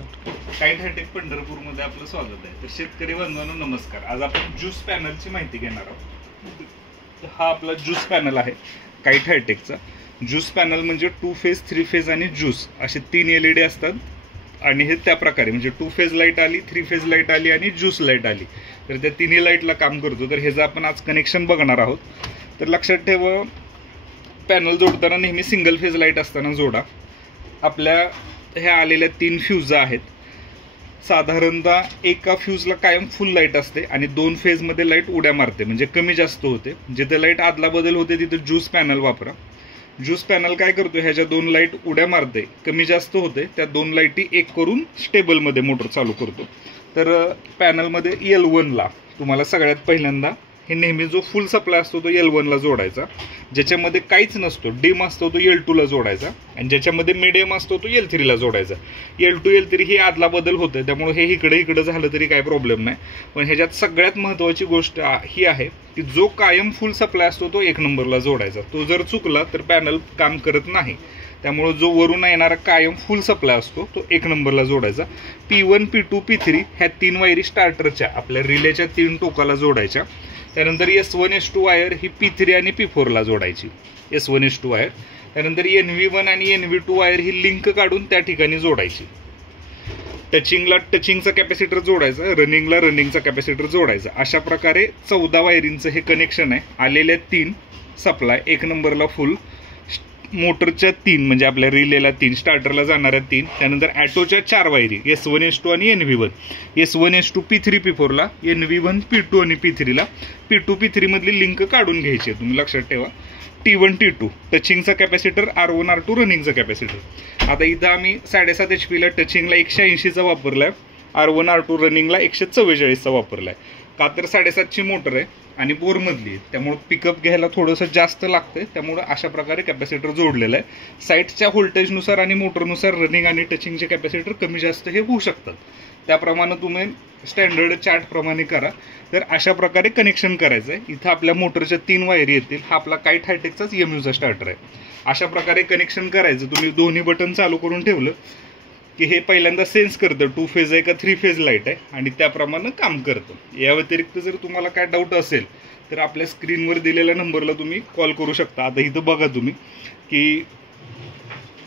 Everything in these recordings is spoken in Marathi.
काइट हायटेक पंढरपूरमध्ये आपलं स्वागत आहे. तर शेतकरी बंधूंनो नमस्कार. आज आपण ज्यूस पॅनलची माहिती घेणार आहोत. हा आपला ज्यूस पॅनल आहे काइट हायटेकचा. ज्यूस पॅनल म्हणजे 2 फेज 3 फेज आणि ज्यूस असे 3 LED असतात आणि हे त्या प्रकारे म्हणजे 2 फेज लाईट आली, 3 फेज लाईट आली आणि ज्यूस लाईट आली तर त्या तिन्ही लाईटला काम करतो. तर ह्याचं आपण आज कनेक्शन बघणार आहोत. तर लक्षात ठेवा, पॅनल जोडताना नेहमी सिंगल फेज लाईट असताना जोडा. आपल्या ह्या आलेल्या 3 फ्यूज आहेत. साधारणतः एका फ्यूजला कायम फुल लाईट असते आणि 2 फेजमध्ये लाईट उड्या मारते म्हणजे कमी जास्त होते. जिथे लाईट आदला बदल होते तिथे ज्यूस पॅनल वापरा. ज्यूस पॅनल काय करतो, ह्याच्या 2 लाईट उड्या मारते, कमी जास्त होते, त्या 2 लाईटी एक करून स्टेबलमध्ये मोटर चालू करतो. तर पॅनलमध्ये L1 ला तुम्हाला सगळ्यात पहिल्यांदा हे नेहमी जो फुल सप्लाय असतो तो L1 ला जोडायचा. ज्याच्यामध्ये काहीच नसतो, डिम असतो तो L2 ला जोडायचा आणि ज्याच्यामध्ये मिडियम असतो तो L3 ला जोडायचा. L2 L3 ही आदला बदल होते त्यामुळे हे इकडे झालं तरी काही प्रॉब्लेम नाही. पण ह्याच्यात सगळ्यात महत्त्वाची गोष्ट ही आहे की जो कायम फुल सप्लाय असतो तो 1 नंबरला जोडायचा. तो जर चुकला तर पॅनल काम करत नाही. त्यामुळे जो वरून येणारा कायम फुल सप्लाय असतो तो 1 नंबरला जोडायचा. P1 P2 P3 ह्या 3 वायरी स्टार्टरच्या आपल्या रिलेच्या 3 टोकाला जोडायच्या. त्यानंतर S1 S2 वायर ही P3 आणि P4 ला जोडायची. S1 S2 wire. त्यानंतर NV1 आणि NV2 वायर ही लिंक काढून त्या ठिकाणी जोडायची. टचिंगला टचिंगचा कॅपॅसिटर जोडायचा, रनिंगला रनिंगचा कॅपॅसिटर जोडायचा. अशा प्रकारे 14 वायरिंगचं हे कनेक्शन आहे. आलेल्या 3 सप्लाय 1 नंबरला फुल, मोटरच्या 3 म्हणजे आपल्या रिलेला 3, स्टार्टरला जाणाऱ्या 3, त्यानंतर ॲटोच्या 4 वायरी S1 S2 आणि NV1. S1 S2 P3 P4 ला, NV1 P2 आणि P3 ला. P2 P3 मधली लिंक काढून घ्यायची. तुम्ही लक्षात ठेवा, T1 T2 टचिंगचा capacitor, R1 R2 रनिंगचा capacitor. आता इथं आम्ही 7.5 HP ला टचिंगला 180 चा वापरलाय, R1 R2 रनिंगला 144 चा वापरलाय. का तर 7.5 ची मोटर आहे आणि बोरमधली आहे त्यामुळे पिकअप घ्यायला थोडंसं जास्त लागतंय. त्यामुळे अशा प्रकारे कॅपॅसिटर जोडलेलं आहे. साईटच्या व्होल्टेजनुसार आणि मोटरनुसार रनिंग आणि टचिंगचे कॅपॅसिटर कमी जास्त हे होऊ शकतात. त्याप्रमाणे तुम्ही स्टँडर्ड चार्ट प्रमाणे करा. तर अशा प्रकारे कनेक्शन करायचं आहे. इथं आपल्या मोटरच्या 3 वायरी येतील. हा आपला काइट हायटेकचाच MUचा स्टार्टर आहे. अशा प्रकारे कनेक्शन करायचं. तुम्ही दोन्ही बटन चालू करून ठेवलं की हे पहिल्यांदा सेन्स करतं 2 फेज आहे का 3 फेज लाईट आहे आणि त्याप्रमाणे काम करतं. या व्यतिरिक्त जर तुम्हाला काय डाऊट असेल तर आपल्या स्क्रीनवर दिलेल्या नंबरला तुम्ही कॉल करू शकता. आता इथं बघा तुम्ही की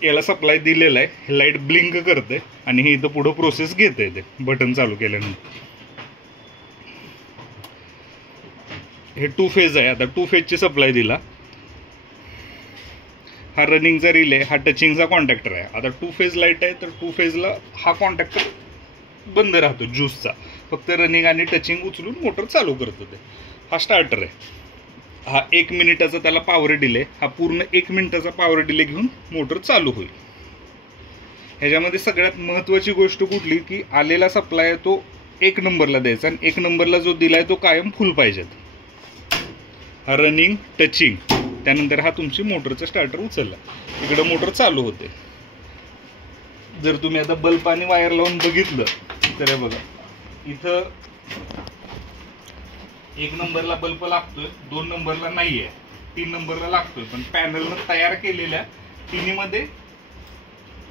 याला सप्लाय दिलेला आहे, हे लाईट ब्लिंक करते आणि हे इथं पुढं प्रोसेस घेते ते बटन चालू केल्यानंतर. हे 2 फेज आहे. आता 2 फेजची सप्लाय दिला. हा रनिंगचा रिले, हा टचिंगचा कॉन्टॅक्टर आहे. आता 2 फेज लाईट आहे तर 2 फेजला हा कॉन्टॅक्टर बंद राहतो ज्यूसचा. फक्त रनिंग आणि टचिंग उचलून मोटर चालू करतो ते. हा स्टार्टर आहे. हा 1 मिनिटाचा त्याला पॉवर डिले, हा पूर्ण 1 मिनिटाचा पॉवर डिले घेऊन मोटर चालू होईल. ह्याच्यामध्ये सगळ्यात महत्त्वाची गोष्ट कुठली की आलेला सप्लाय आहे तो 1 नंबरला द्यायचा आणि 1 नंबरला जो दिलाय तो कायम फुल पाहिजेत. हा रनिंग टचिंग, त्यानंतर हा तुमची मोटरचा स्टार्टर उचलला, इकडे मोटर चालू होते. जर तुम्ही आता बल्ब आणि वायर लावून बघितलं तर हे बघा, इथं 1 नंबरला बल्ब लागतोय, 2 नंबरला नाहीये, 3 नंबरला लागतोय. पण पॅनलनं तयार केलेल्या तिन्हीमध्ये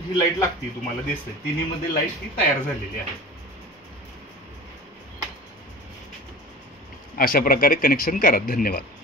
ही लाईट लागते. तुम्हाला दिसते तिन्हीमध्ये लाईट ही तयार झालेली आहे. अशा प्रकारे कनेक्शन करा. धन्यवाद.